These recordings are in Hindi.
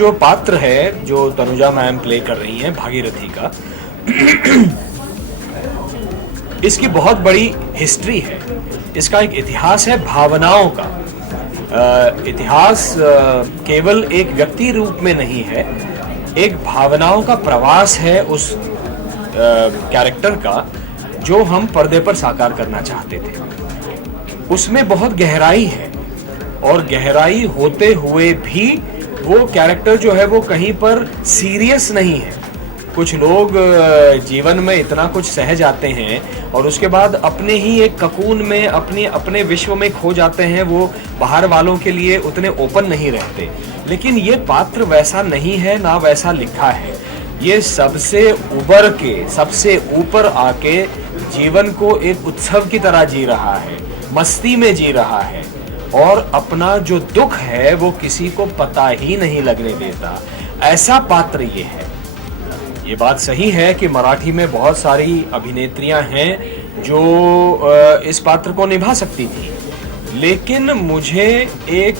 जो पात्र है जो तनुजा मैम प्ले कर रही हैं भागीरथी का, इसकी बहुत बड़ी हिस्ट्री है, इसका एक इतिहास है भावनाओं का। इतिहास केवल एक व्यक्ति रूप में नहीं है, एक भावनाओं का प्रवास है उस कैरेक्टर का जो हम पर्दे पर साकार करना चाहते थे। उसमें बहुत गहराई है और गहराई होते हुए भी वो कैरेक्टर जो है वो कहीं पर सीरियस नहीं है। कुछ लोग जीवन में इतना कुछ सह जाते हैं और उसके बाद अपने ही एक ककून में अपने विश्व में खो जाते हैं, वो बाहर वालों के लिए उतने ओपन नहीं रहते। लेकिन ये पात्र वैसा नहीं है, ना वैसा लिखा है। ये सबसे उबर के, सबसे ऊपर आके जीवन को एक उत्सव की तरह जी रहा है, मस्ती में जी रहा है और अपना जो दुख है वो किसी को पता ही नहीं लगने देता। ऐसा पात्र ये है। ये बात सही है कि मराठी में बहुत सारी अभिनेत्रियां हैं जो इस पात्र को निभा सकती थी, लेकिन मुझे एक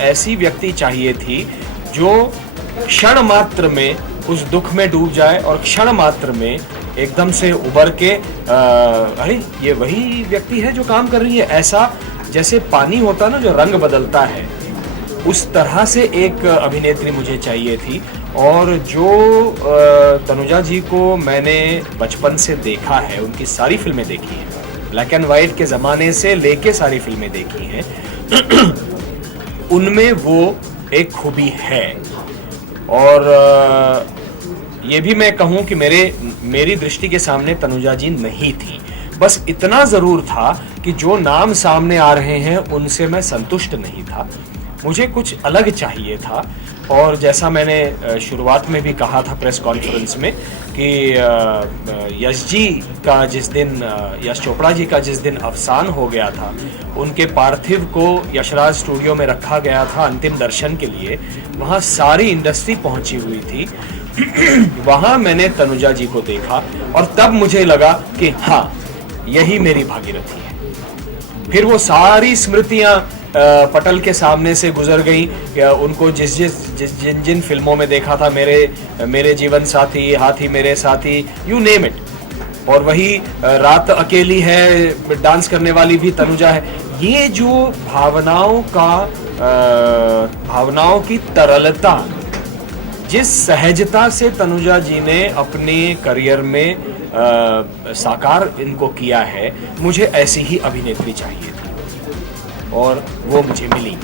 ऐसी व्यक्ति चाहिए थी जो क्षण मात्र में उस दुख में डूब जाए और क्षण मात्र में एकदम से उबर के अरे ये वही व्यक्ति है जो काम कर रही है, ऐसा जैसे पानी होता ना जो रंग बदलता है, उस तरह से एक अभिनेत्री मुझे चाहिए थी। और जो तनुजा जी को मैंने बचपन से देखा है, उनकी सारी फिल्में देखी हैं, ब्लैक एंड वाइट के ज़माने से लेके सारी फिल्में देखी हैं, उनमें वो एक खूबी है। और ये भी मैं कहूँ कि मेरी दृष्टि के सामने तनुजा जी नहीं थी। बस इतना ज़रूर था कि जो नाम सामने आ रहे हैं उनसे मैं संतुष्ट नहीं था, मुझे कुछ अलग चाहिए था। और जैसा मैंने शुरुआत में भी कहा था प्रेस कॉन्फ्रेंस में कि यश चोपड़ा जी का जिस दिन अवसान हो गया था, उनके पार्थिव को यशराज स्टूडियो में रखा गया था अंतिम दर्शन के लिए। वहाँ सारी इंडस्ट्री पहुँची हुई थी। वहाँ मैंने तनुजा जी को देखा और तब मुझे लगा कि हाँ, यही मेरी भागीरथी है। फिर वो सारी स्मृतियाँ पटल के सामने से गुजर गई। उनको जिन फिल्मों में देखा था, मेरे जीवन साथी, हाथी मेरे साथी, यू नेम इट, और वही रात अकेली है, डांस करने वाली भी तनुजा है। ये जो भावनाओं की तरलता, जिस सहजता से तनुजा जी ने अपने करियर में साकार इनको किया है, मुझे ऐसी ही अभिनेत्री चाहिए थी और वो मुझे मिली।